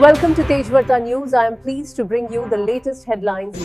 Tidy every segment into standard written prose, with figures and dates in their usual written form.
Welcome to Tejvarta News. I am pleased to bring you the latest headlines.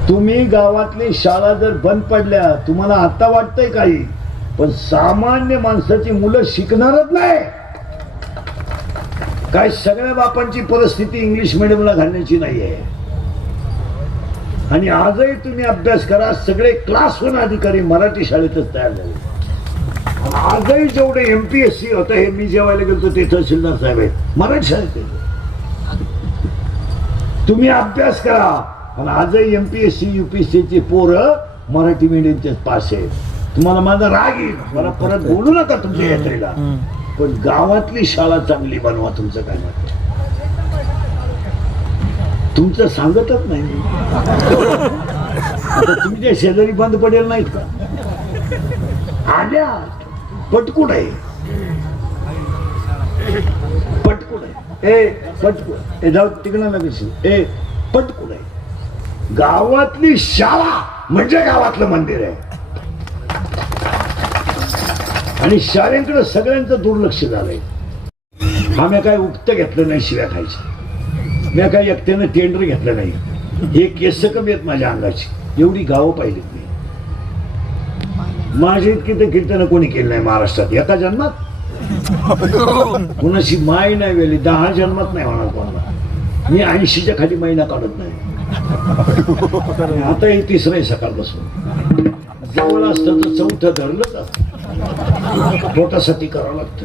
तुम्ही गावातली शाळा जर बंद पडल्या तुम्हाला आता वाटतंय काही, पण सामान्य माणसाची मुलं शिकणारच नाही. काय सगळ्या बापांची परिस्थिती इंग्लिश मिडियमला घालण्याची नाहीये. आणि आजही तुम्ही अभ्यास करा, सगळे क्लास 1 अधिकारी मराठी शाळेतच तयार झाले. आजही जेवढे MPSC होतं, हे मी जेवायला गेलो ते तहसीलदार साहेब आहेत मराठी शाळेत. तुम्ही अभ्यास करा, आणि आजही MPSC UPSC ची पोरं मराठी मीडियमचे पास आहेत. तुम्हाला माझा राग येईल, मला परत बोलू नका तुमच्या यात्रेला, पण गावातली शाळा चांगली बनवा. तुमचं काय मत? तुमचं सांगतच नाही. आता तुमच्या शेजारी बंद पडेल नाहीत का? आल्या पटकुड आहे, पटकुड आहे. ए पटकुड, ए जाऊ तिकडं लगेच. ए पटकुड आहे. गावातली शाळा म्हणजे गावातलं मंदिर आहे. आणि शाळेकडे सगळ्यांचं दुर्लक्ष झालंय. आम्ही काय उक्त घेतलं नाही शिव्या खायची, मी काय एकट्यानं टेंडर घेतलं नाही. हे केस कमी आहेत माझ्या अंगाची, एवढी गावं पाहिलीत मी. माझ्या इतकी तर कीर्तन कोणी केलं नाही महाराष्ट्रात एका जन्मात. कुणाशी माय नाही वेळी 10 जन्मात नाही होणार कोणाला. मी 80च्या खाली महिना काढत नाही. आता हे 3रं आहे सकाळपासून. जवळ असतं तर 4थं धरलंच असतं. पोटासाठी करावं लागतं.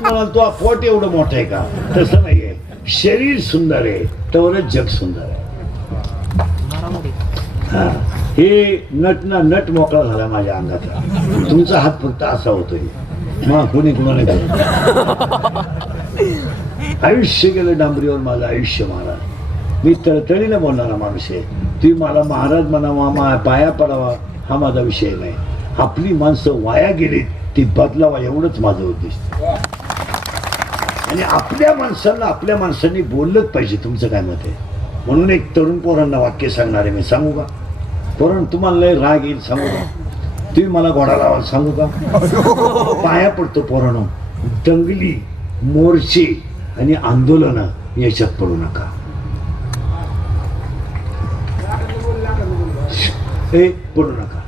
म्हणाल तो पोट एवढं मोठं आहे का? तसं नाहीये. शरीर सुंदर आहे तरच जग सुंदर आहे. हे नटना नट मोकळा झाला माझ्या अंगातला. तुमचा हात फक्त असा होतोय, मग कोणी कुणाला आयुष्य गेलं डांबरीवर. माझं आयुष्य महाराज. मी तळतळीने बोलणारा माणूस आहे. तुम्ही मला महाराज म्हणावा, पाया पडावा, हा माझा विषय नाही. आपली माणसं वाया गेली ती बदलावा एवढंच माझं उद्दिष्ट. आणि आपल्या माणसांनी बोललंच पाहिजे. तुमचं काय मत आहे? म्हणून एक तरुण पोरांना वाक्य सांगणार आहे मी. सांगू का? पोरण तुम्हाला लय राग येईल, सांगू का? तुम्ही मला घोडा लावा, सांगू का? पाया पडतो पोरांनो, दंगली, मोर्चे आणि आंदोलन याच्यात पडू नका. पडू नका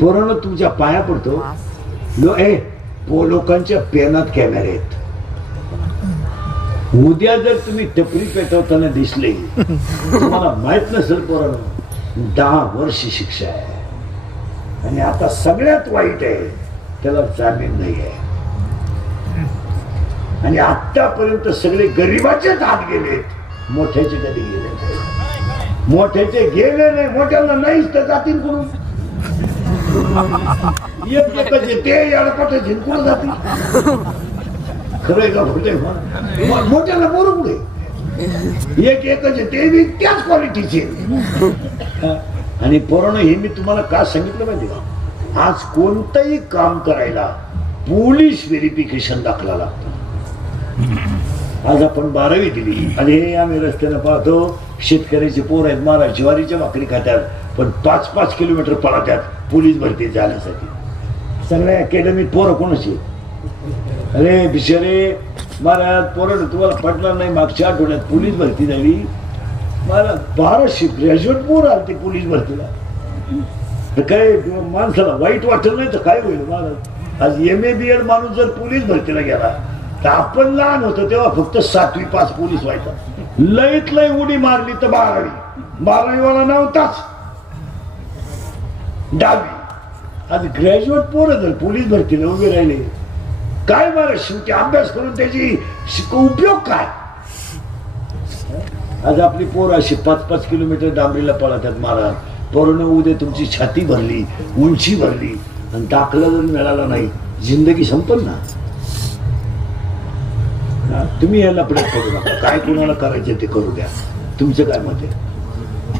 पोरांनो, तुमच्या पाया पडतो. लोकांच्या पेनात कॅमेरे आहेत. उद्या जर तुम्ही टपरी पेटवताना दिसले, तुम्हाला माहित नसेल पोरांनो, 10 वर्ष शिक्षा आहे. आणि आता सगळ्यात वाईट आहे, त्याला जामीन नाही आहे. आणि आतापर्यंत सगळे गरिबाचेच हात गेलेत, मोठ्याचे कधी गेले नाही. मोठ्याचे गेले नाही, मोठ्याला नाहीच तर जातील कोण? एकमेकाचे ते याडपटे जिंकून जातील. खरंय का खोटे? मोठ्याला बोलू पुढे एकचे ते बी त्याच क्वालिटीचे. आणि पोरांनो, हे मी तुम्हाला का सांगितलं माहिती का? आज कोणतंही काम करायला पोलीस व्हेरिफिकेशन दाखला लागतं. आज आपण 12वी दिली आणि हे आम्ही रस्त्यानं पाहतो, शेतकऱ्याचे पोर आहेत, महाराज ज्वारीच्या भाकरी खात्यात, पण 5-5 किलोमीटर पळतात पोलीस भरती जाण्यासाठी. सगळ्या अकॅडमीत पोरं कोणाची? अरे बिचारे महाराज, पोरं तुम्हाला पटणार नाही, मागच्या आठवड्यात पोलीस भरती झाली महाराज. 1200 ग्रॅज्युएट पोरं आले ते पोलीस भरतीला. तर काय माणसाला वाईट वाटत नाही तर काय होईल महाराज? आज MA BEd माणूस जर पोलीस भरतीला गेला, तर आपण लहान होतो तेव्हा फक्त 7वी पास पोलीस व्हायचा. लईत लई उडी मारली तर 12वी वाला नव्हताच, 10वी. आज ग्रॅज्युएट पोरं जर पोलीस भरतीला उभे राहिले, काय मला शेवटी अभ्यास करून त्याची उपयोग काय? आज आपली पोरं अशी 5-5 किलोमीटर डांबरीला पळतात महाराज. पोरानं उद्या तुमची छाती भरली, उंची भरली, आणि दाखला जर मिळाला नाही जिंदगी संपन्न ना. तुम्ही याला पुढे करू नका, काय कुणाला करायचे ते करू द्या, तुमचं काय मत आहे.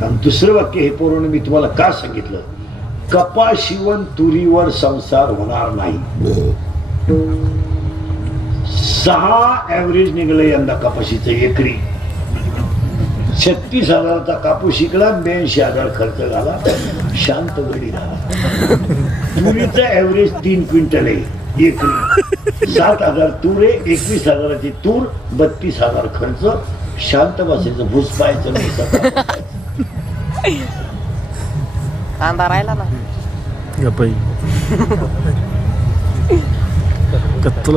आणि दुसरं वाक्य हे पोरानं मी तुम्हाला का सांगितलं, कपाशिवन तुरीवर संसार होणार नाही. 6 ऍव्हरेज निघलं यंदा कपाशीचं एकरी. 36,000चा कापूस शिकला, 82,000 खर्च झाला, शांत गडी झाला. तुरीचं ऍव्हरेज 3 क्विंटल आहे एकरी. 7,000 तूर आहे, 21,000ची तूर, 32,000 खर्च, शांत बसायचं, भूस पाहायचं नाही. कांदा राहिला ना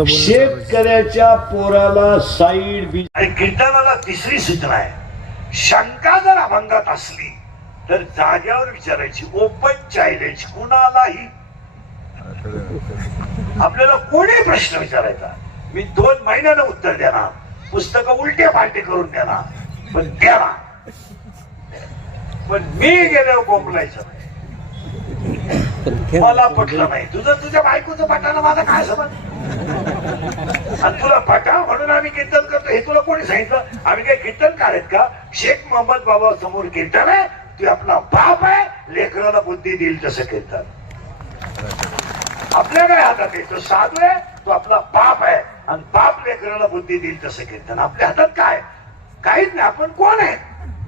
शेतकऱ्याच्या पोराला साईड बी. आणि कीर्तनाला तिसरी सूचना आहे, शंका जर अभंगात असली तर जाग्यावर विचारायची, ओपन चॅलेंज कुणालाही. आपल्याला कोणी प्रश्न विचारायचा, मी 2 महिन्यानं उत्तर देणार, पुस्तकं उलटे पालटे करून देणार, पण देणार. पण मी गेल्यावर बोंबलायचं नाही. मला पटलं नाही, तुझ्या बायकोचं पटानं माझं काय समज. आणि तुला पटा म्हणून आम्ही कीर्तन करतो हे तुला कोणी सांगितलं. आम्ही काही कीर्तनकार आहेत का? शेख मोहम्मद बाबा समोर कीर्तन आहे, तू आपला बाप आहे, लेकराला बुद्धी देईल तसं कीर्तन. आपल्या काय हातात आहे, तो साधू आहे, तो आपला बाप आहे, आणि बाप लेकराला बुद्धी देईल तसं कीर्तन. आपल्या हातात काय, काहीच नाही, आपण कोण आहे.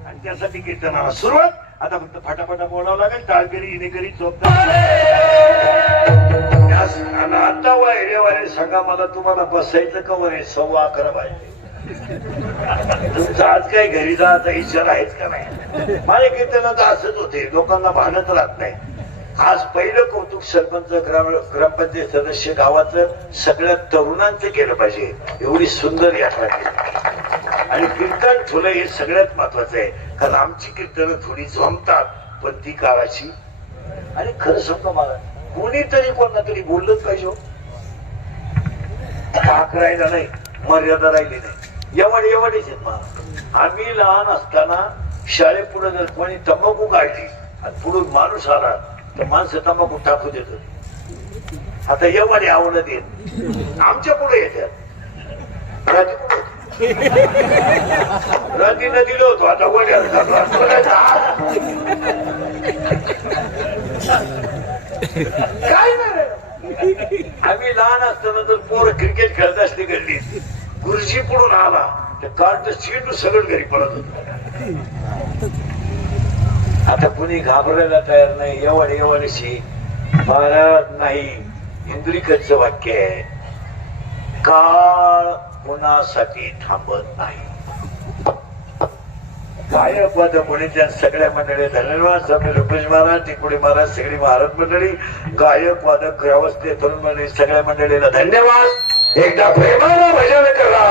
आणि त्यासाठी कीर्तनाला सुरुवात. आता फक्त फटाफटा बोलावं लागेल, टाळकरी इनेकरी चोपदार. आता वायरेवाले सांगा मला, तुम्हाला बसायचं कवर आहे, 11:15 वाजले. तुमचं आज काही घरी जायचा विचार आहेच का नाही. माझ्या कीर्तनाचं असंच होते, लोकांना भानच राहत नाही. आज पहिलं कौतुक सरपंच, ग्रामपंचायत सदस्य, गावाचं सगळ्या तरुणांचं केलं पाहिजे. एवढी सुंदर यात्रा केली. आणि कीर्तन फुलं हे सगळ्यात महत्वाचं आहे, कारण आमची कीर्तनं थोडी जमतात, पण ती काळाची. आणि खरं सांगतो मला, कोणीतरी कोणा तरी बोललंच पाहिजे. पाक राहिला नाही, मर्यादा राहिली नाही. एवढेच आहेत मला. आम्ही लहान असताना शाळेपुढे जर कोणी तंबाखू काढली आणि पुढून माणूस आला तर माणसं तंबाखू टाकू देत होती. आता एवढे आवडत येत, आमच्या पुढे येतात. रात्रीला दिलं होतो, आता काय नाही. आम्ही लहान असताना जर पोर क्रिकेट खेळत असली गल्लीत, गुरुजी पुढून आला तर कार्ड सीट सगळं घरी पडत होत. आता कुणी घाबरायला तयार नाही. एवढेशी महाराज नाही. इंद्रिकचं वाक्य आहे, काळ कुणासाठी थांबत नाही. गायकवाद पुणेच्या सगळ्या मंडळी धन्यवाद. स्वामी रुपेश महाराज, टिकुडे महाराज, सगळी महाराज मंडळी, गायक वादक, ग्रामस्थ, तरुण मंडळी, सगळ्या मंडळीला धन्यवाद. एकदा प्रेमानं भजन करा.